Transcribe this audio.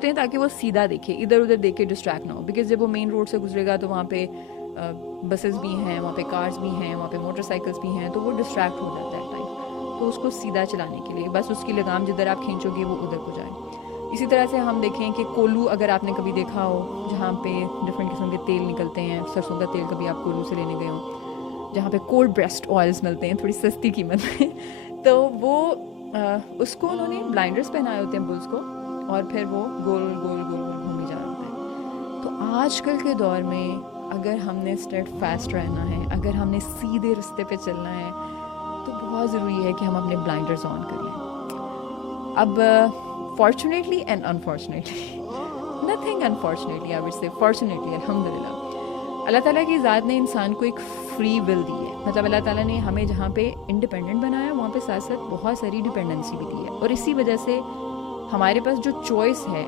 ہوتے ہیں تاکہ وہ سیدھا دیکھے, ادھر ادھر دیکھ کے ڈسٹریکٹ نہ ہو, بیکاز جب وہ مین روڈ سے گزرے گا تو وہاں پہ بسز بھی ہیں, وہاں پہ کارز بھی ہیں, وہاں پہ موٹر سائیکلس بھی ہیں, تو وہ ڈسٹریکٹ ہو جاتا ہے ٹائم. تو اس کو سیدھا چلانے کے لیے بس اس کی لگام جدھر آپ کھینچو گے وہ ادھر کو جائے. اسی طرح سے ہم دیکھیں کہ کولو اگر آپ نے کبھی دیکھا ہو, جہاں پہ ڈفرینٹ قسم کے تیل نکلتے ہیں, سرسوں کا تیل کبھی آپ کولو سے لینے گئے ہوں, جہاں پہ کولڈ بریسٹ آئلس ملتے ہیں تھوڑی سستی قیمت میں, تو وہ اس کو انہوں نے بلائنڈرس پہنائے ہوتے ہیں بلز کو, اور پھر وہ گول گول گول گول گھومی جا رہا ہوتا ہے. تو آج کل کے دور میں اگر ہم نے اسٹیڈ فاسٹ رہنا ہے, اگر ہم نے سیدھے رستے پہ چلنا ہے, تو بہت ضروری ہے کہ ہم اپنے بلائنڈرز آن کر لیں. اب fortunately and unfortunately, nothing unfortunately, I would say fortunately, الحمدللہ, اللہ تعالیٰ کی ذات نے انسان کو ایک فری ول دی ہے. مطلب اللہ تعالیٰ نے ہمیں جہاں پہ انڈیپینڈنٹ بنایا وہاں پہ ساتھ ساتھ بہت ساری ڈپینڈنسی بھی دی ہے, اور اسی وجہ سے ہمارے پاس جو چوائس ہے